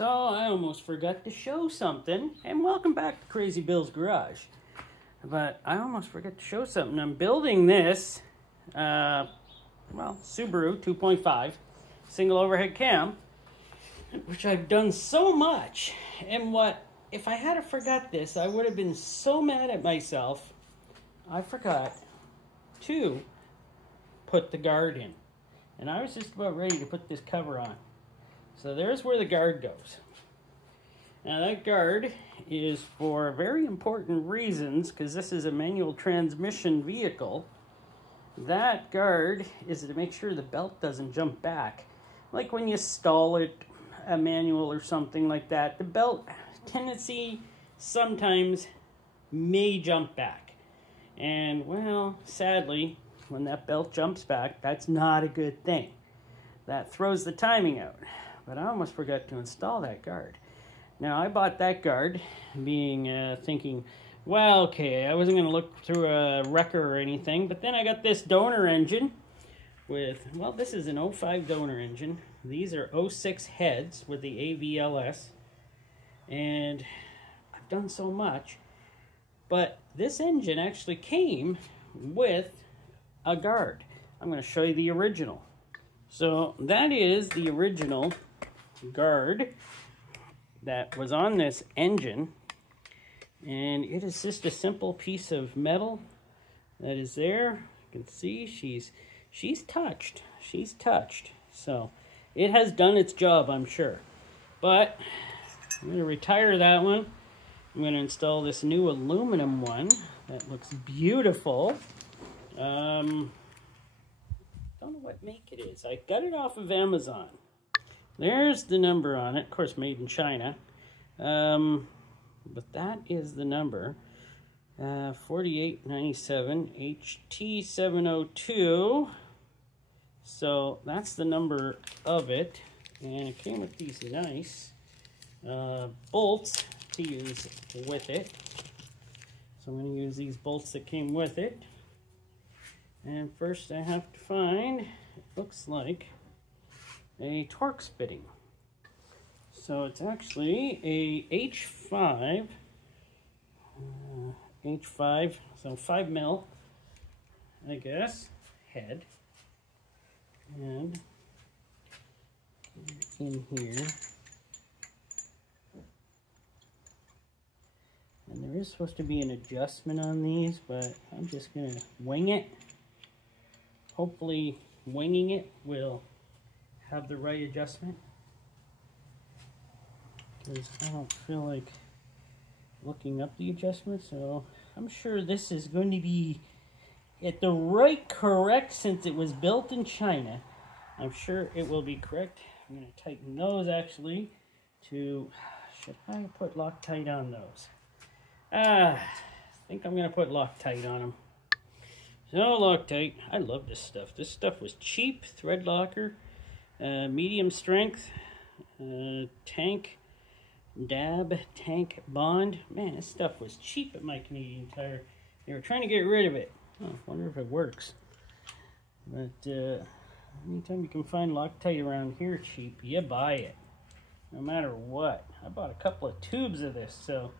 So I almost forgot to show something, and welcome back to Crazy Bill's Garage. But I almost forgot to show something. I'm building this, Subaru 2.5 single overhead cam, which I've done so much. And if I had forgot this, I would have been so mad at myself. I forgot to put the guard in. And I was just about ready to put this cover on. So there's where the guard goes. Now that guard is for very important reasons, because this is a manual transmission vehicle. That guard is to make sure the belt doesn't jump back. Like when you stall it, a manual or something like that, the belt tendency sometimes may jump back. And well, sadly, when that belt jumps back, that's not a good thing. That throws the timing out. But I almost forgot to install that guard. Now, I bought that guard thinking, well, okay, I wasn't going to look through a wrecker or anything, but then I got this donor engine with, well, this is an 05 donor engine. These are 06 heads with the AVLS, and I've done so much, but this engine actually came with a guard. I'm going to show you the original. So that is the original guard that was on this engine, and it is just a simple piece of metal that is there. You can see she's touched. So it has done its job, I'm sure. But I'm going to retire that one. I'm going to install this new aluminum one that looks beautiful. Don't know what make it is. I got it off of Amazon. There's the number on it, of course made in China, but that is the number, 4897 HT702, so that's the number of it, and it came with these nice bolts to use with it, so I'm going to use these bolts that came with it, and first I have to find, it looks like, a Torx fitting. So it's actually a H5, so 5 mil, I guess, head. And in here, and there is supposed to be an adjustment on these, but I'm just gonna wing it. Hopefully winging it will have the right adjustment, because I don't feel like looking up the adjustment, so I'm sure this is going to be at the right correct, since it was built in China. I'm sure it will be correct. I'm going to tighten those actually to, should I put Loctite on those? I think I'm going to put Loctite on them. So Loctite, I love this stuff. This stuff was cheap, thread locker. Medium strength, tank bond. Man, this stuff was cheap at my Canadian Tire. They were trying to get rid of it. Oh, I wonder if it works. But anytime you can find Loctite around here cheap, you buy it. No matter what. I bought a couple of tubes of this, so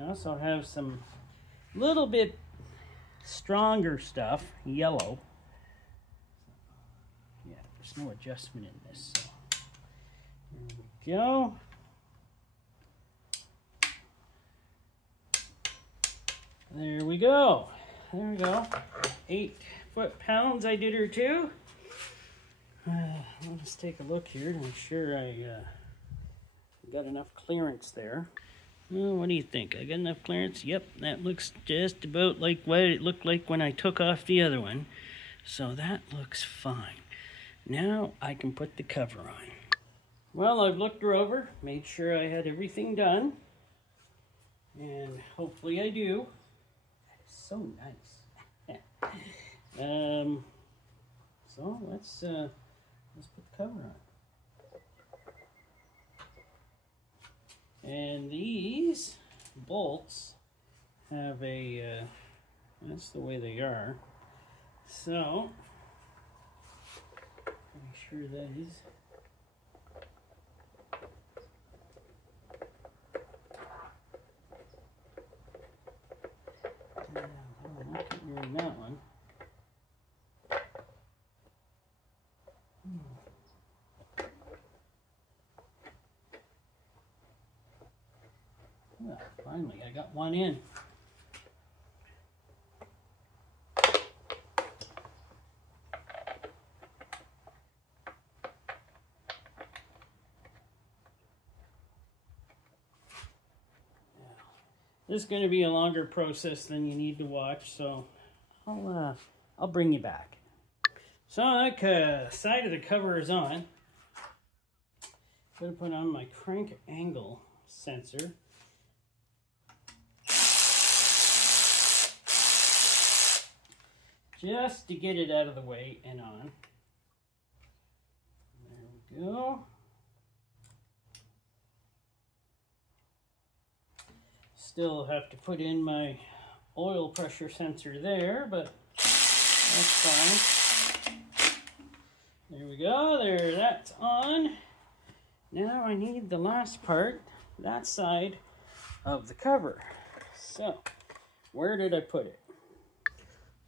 I also have some little bit stronger stuff, yellow. There's no adjustment in this, so there we go. There we go. 8 foot-pounds I did her to. Let's take a look here to make sure I got enough clearance there. Well, what do you think? I got enough clearance? Yep, that looks just about like what it looked like when I took off the other one. So that looks fine. Now I can put the cover on. Well, I've looked her over, made sure I had everything done, and hopefully I do. That is so nice. So let's put the cover on. And these bolts have a, that's the way they are. So make sure that is Well, finally, I got one in. This is going to be a longer process than you need to watch, so I'll bring you back. So that side of the cover is on. I'm going to put on my crank angle sensor. Just to get it out of the way and on. There we go. Still have to put in my oil pressure sensor there, but that's fine. There we go, there, that's on. Now I need the last part, that side of the cover. So, where did I put it?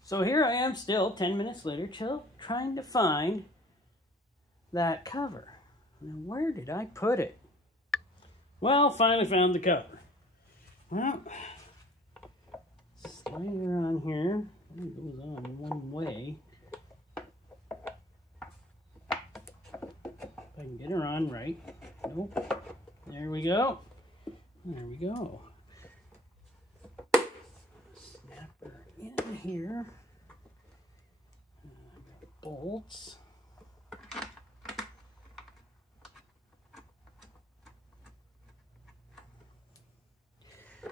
So here I am still, 10 minutes later, trying to find that cover. Now where did I put it? Well, finally found the cover. Well, slider on here, it goes on one way. If I can get her on right. Nope. There we go. There we go. Snap her in here. Bolts.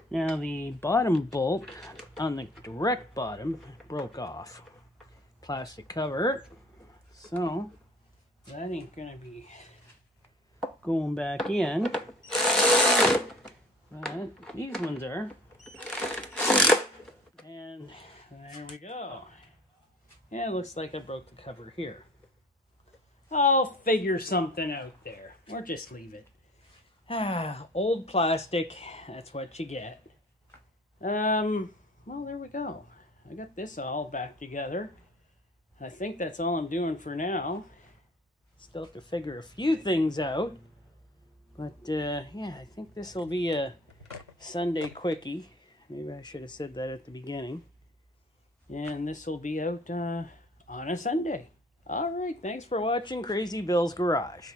Now the bottom bolt on the direct bottom broke off. Plastic cover. So that ain't gonna be going back in. But these ones are. And there we go. Yeah, it looks like I broke the cover here. I'll figure something out there. Or just leave it. Old plastic, that's what you get. Well, there we go. I got this all back together. I think that's all I'm doing for now. Still have to figure a few things out. But, yeah, I think this will be a Sunday quickie. Maybe I should have said that at the beginning. And this will be out on a Sunday. Alright, thanks for watching Crazy Bill's Garage.